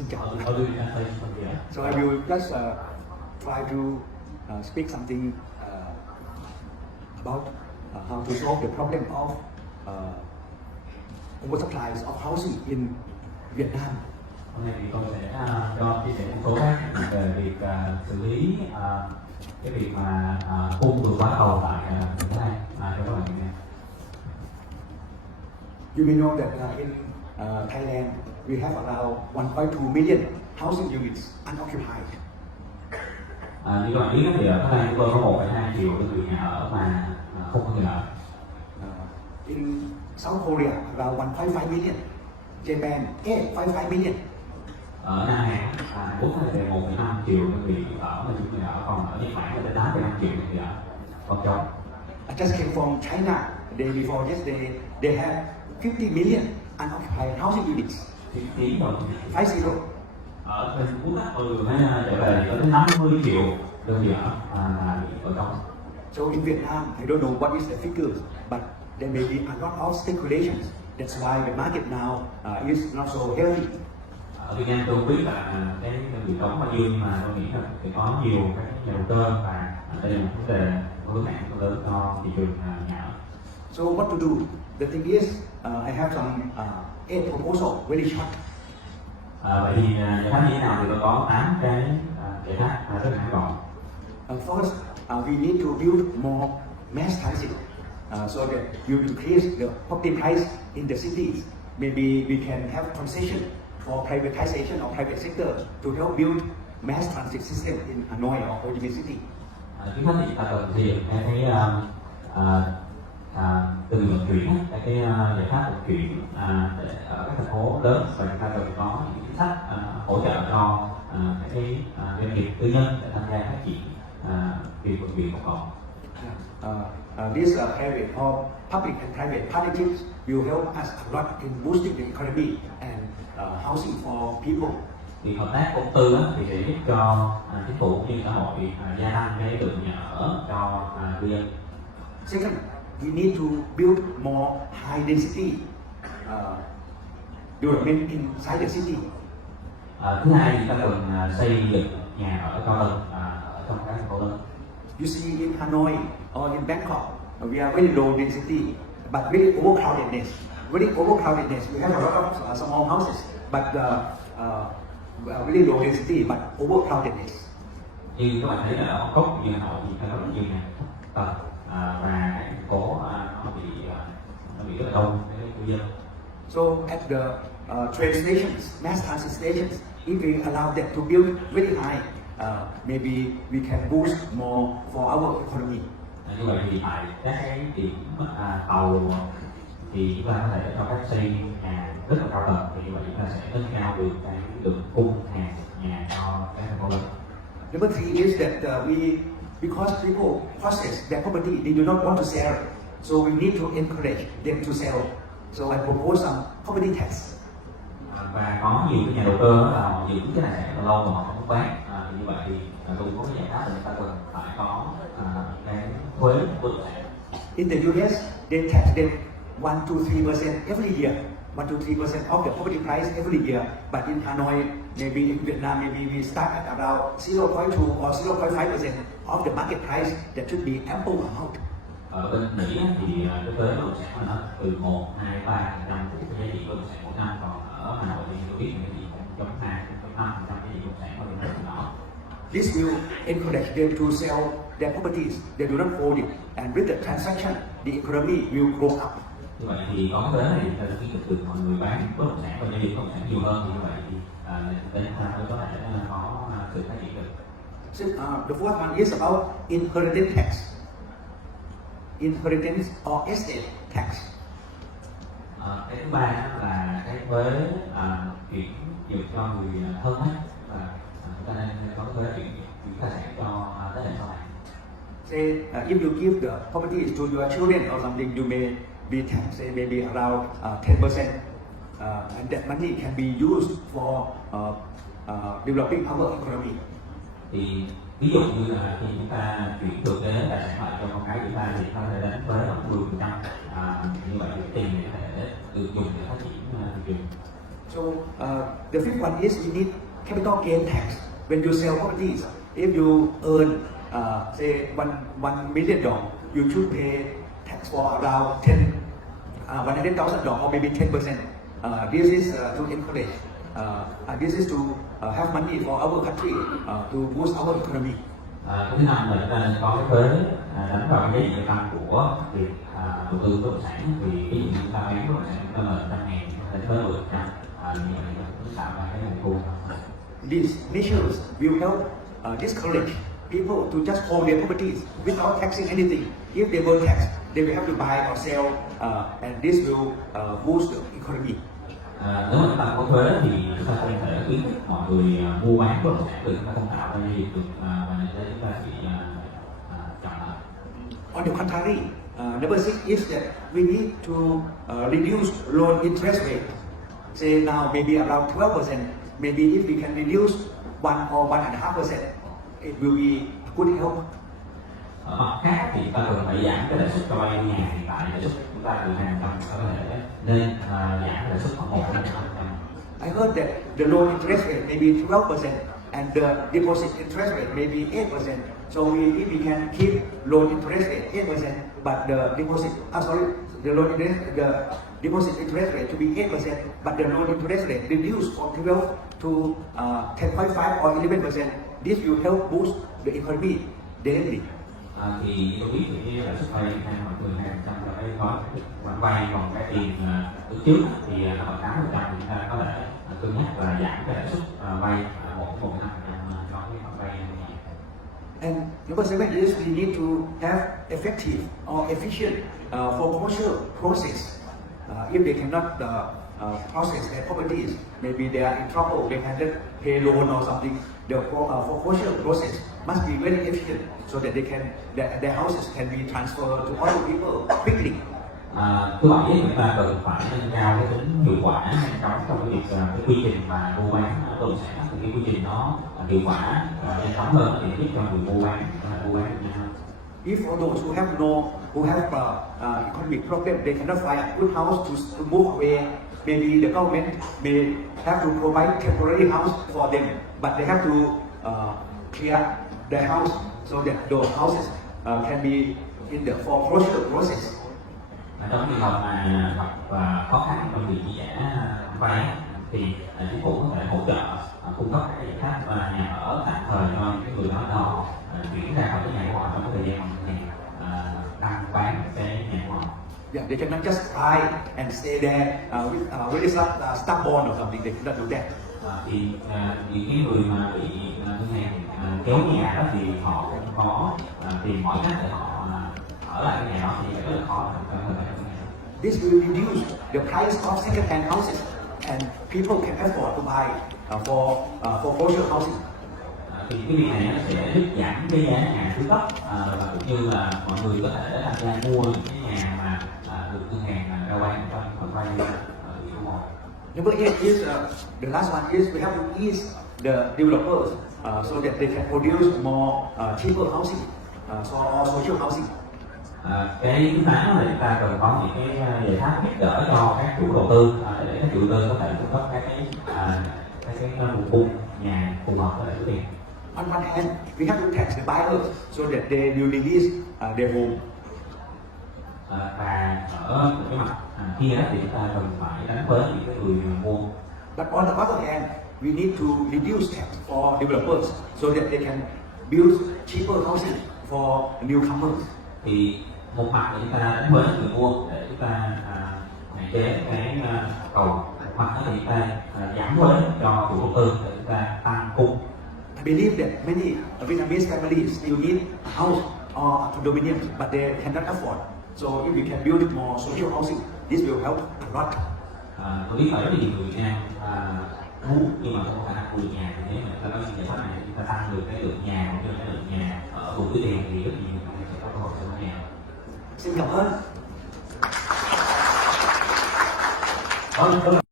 Xin chào. Yeah. So I will just try to speak something about how to solve the problem of oversupply of housing in Vietnam. Hôm nay thì tôi sẽ cho chia sẻ một số cách về việc xử lý cái việc mà cung vượt quá cầu tại Việt Nam cho các bạn nghe. You may know that in Thailand we have around 1.2 million housing units unoccupied. Như các bạn biết thì ở Thái Lan chúng tôi có 1,2 triệu đơn vị nhà ở mà không có người ở. In South Korea around 1.5 million. Japan 8.5 million. Ở Nam Hàn, Hàn Quốc thì 1,5 triệu đơn vị ở mà chúng người ở, còn ở Nhật Bản là 8,5 triệu đơn vị ở còn trống. I just came from China the day before yesterday. They have 50 million unoccupied housing units. 50 ở Trung Quốc tôi vừa mới trở về có đến 50 triệu đơn vị ở bị ở trong. So in Vietnam, I don't know what is the figure, but there may be a lot of speculations. That's why the market now is not so healthy. Ở Việt Nam tôi không biết là cái đơn vị trống bao nhiêu, nhưng mà tôi nghĩ là sẽ có nhiều các nhà đầu tư và đây là một vấn đề vấn nạn lớn cho thị trường nhà ở. So what to do? The thing is, I have some 8 proposals very short. Vậy thì giải pháp như thế nào thì tôi có 8 cái giải pháp rất là ngắn gọn. First, we need to build more mass transit so that you increase the property price in the cities. Maybe we can have concession for privatization or private sector to help build mass transit system in Hanoi or Ho Chi Minh City. Trước hết thì ta cần xây dựng cái từ vận chuyển, cái giải pháp vận chuyển để ở các thành phố lớn, và chúng ta cần có những chính sách hỗ trợ cho các cái doanh nghiệp tư nhân để tham gia phát triển việc vận chuyển công cộng. These private or public and private partnerships will help us a lot in boosting the economy and housing for people. Việc hợp tác công tư thì sẽ giúp cho chính phủ cũng như xã hội gia tăng cái lượng nhà ở cho cư dân. Second, we need to build more high density development inside the city. Thứ hai, chúng ta cần xây dựng nhà ở cao tầng ở trong các thành phố lớn. You see in Hanoi or in Bangkok, we are very low density, but very overcrowdedness. Very overcrowdedness. We have a lot of small houses, but very low density, but overcrowdedness. Như các bạn thấy là ở Bangkok như Hà Nội thì có rất là nhiều nhà tầng và cái thành phố nó bị rất là đông với cư dân. So at the train stations, mass transit stations, if we allow them to build very high, maybe we can boost more for our economy. Như vậy thì tại các cái điểm tàu thì chúng ta có thể cho các xây nhà rất là cao tầng, thì như vậy chúng ta sẽ nâng cao được cái lượng cung hàng nhà cho các thành phố lớn. Number 3 is that because people possess their property, they do not want to sell, so we need to encourage them to sell. So I propose some property tax. Và có nhiều cái nhà đầu tư là họ giữ cái tài sản lâu mà họ không bán. Như vậy thì tôi có cái giải pháp là chúng ta cần phải có cái thuế bất động sản. In the US, they tax them 1 to 3% every year, 1 to 3% of the property price every year. But in Hanoi, maybe in Vietnam, maybe we start at around 0.2 or 0.5% of the market price. That should be ample amount. Ở bên Mỹ thì cái thuế bất động sản nó từ 1, 2, 3% của cái giá trị bất động sản mỗi năm, còn ở Hà Nội thì tôi biết cái gì 0.2, 0.5% cái gì bất động sản ở Việt Nam thì đó. This will encourage them to sell their properties. They do not hold it, and with the transaction, the economy will grow up. Như vậy thì có cái thuế này thì sẽ khuyến khích được mọi người bán bất động sản và giao dịch bất động sản nhiều hơn, thì như vậy thì bên ta mới có thể có sự phát triển được. So, the fourth one is about inheritance tax. Inheritance or estate tax. Cái thứ ba là cái thuế chuyển nhượng cho người thân á, và chúng ta nên có cái thuế chuyển tài sản cho thế hệ sau này. Say if you give the property to your children or something, you may be taxed, say maybe around 10%, and that money can be used for developing our economy. Thì ví dụ như là khi chúng ta chuyển được cái tài sản lại cho con cái chúng ta thì nó có thể đánh thuế khoảng 10%. Như vậy thì tiền này có thể được dùng để phát triển thị trường. So the fifth one is you need capital gain tax when you sell properties. If you earn say $1 million, you should pay tax for around $100,000 or maybe 10%. This is to encourage. This is to have money for our country to boost our economy. Thứ năm là chúng ta nên có cái thuế đánh vào cái giá trị gia tăng của việc đầu tư bất động sản. Thì ví dụ như chúng ta bán bất động sản chúng ta lời 100.000 đến thuế 10%, như vậy chúng ta tạo ra cái nguồn thu. These measures will help discourage people to just hold their properties without taxing anything. If they were taxed, they will have to buy or sell, and this will boost the economy. Nếu mà chúng ta có thuế thì chúng ta không thể khuyến khích mọi người mua bán bất động sản được, chúng ta không tạo ra doanh nghiệp được, và nên thế chúng ta bị chậm lại. On the contrary, number 6 is that we need to reduce loan interest rate. Say now maybe around 12%. Maybe if we can reduce 1 or 1.5%, it will be good help. Ở mặt khác thì chúng ta cần phải giảm cái lãi suất cho vay nhà hiện tại, lãi suất chúng ta từ 2% có thể nên giảm lãi suất khoảng 1.5%. I heard that the loan interest rate may be 12% and the deposit interest rate may be 8%. So if we can keep loan interest rate 8%, but the deposit interest rate to be 8%, but the loan interest rate reduced from 12 to 10.5 or 11%, this will help boost the economy directly. Thì tôi biết thì lãi suất vay Việt Nam khoảng 12% là cái gói khoản vay, còn cái tiền lúc trước thì nó còn 8%, thì chúng ta có thể cân nhắc là giảm cái lãi suất vay 1.5% cho cái khoản vay nhà. And number 7 is we need to have effective or efficient foreclosure process. If they cannot process their properties, maybe they are in trouble, they cannot pay loan or something. The foreclosure process must be very efficient so that their houses can be transferred to other people quickly. Thứ bảy chúng ta cần phải nâng cao cái tính hiệu quả nhanh chóng trong cái việc cái quy trình mà mua bán bất động sản. Thì cái quy trình nó hiệu quả nhanh chóng hơn thì giúp cho người mua bán nhanh. If for those who have economic problem, they cannot find a good house to move away. Maybe the government may have to provide temporary house for them, but they have to clear their house so that those houses can be in the foreclosure process. Trong trường hợp mà gặp khó khăn trong việc chi trả vay thì chính phủ có thể hỗ trợ cung cấp các giải pháp nhà ở tạm thời cho những người đó họ chuyển ra khỏi cái nhà của họ trong thời gian đang bán cái nhà của họ. Yeah, they cannot just buy and stay there with stubborn or something. They cannot do that. Thì những cái người mà bị ngân hàng kéo nhà đó thì họ cũng có tìm mọi cách để họ ở lại cái nhà đó, thì rất là khó. This will reduce the price of second-hand houses, and people can afford to buy for foreclosure housing. Thì cái việc này nó sẽ giúp giảm cái giá nhà thứ cấp, và cũng như là mọi người có thể tham gia mua những cái nhà mà được ngân hàng cho vay trong khoản vay của họ. Number 8 is the last one is we have to ease the developers so that they can produce more cheaper housing, or social housing. Cái thứ 8 là chúng ta cần có những cái giải pháp giúp đỡ cho các chủ đầu tư để các chủ đầu tư có thể cung cấp cái nguồn cung nhà phù hợp với lại số tiền. On one hand, we have to tax the buyers so that they will release their home. Và ở cái mặt kia thì chúng ta cần phải đánh thuế những cái người mua. But on the other hand, we need to reduce tax for developers so that they can build cheaper housing for newcomers. Thì một mặt là chúng ta đánh thuế người mua để chúng ta hạn chế cái cầu, một mặt là chúng ta giảm thuế cho chủ đầu tư để chúng ta tăng cung. I believe that many Vietnamese families still need a house or a condominium, but they cannot afford. So if we can build more social housing, this will help a lot. Tôi biết là rất nhiều người Việt Nam muốn nhưng mà không có khả năng mua nhà, thì nếu mà chúng ta có những giải pháp này chúng ta tăng được cái lượng nhà cũng như cái lượng nhà ở vùng túi tiền thì rất nhiều người sẽ có cơ hội mua nhà. Xin cảm ơn.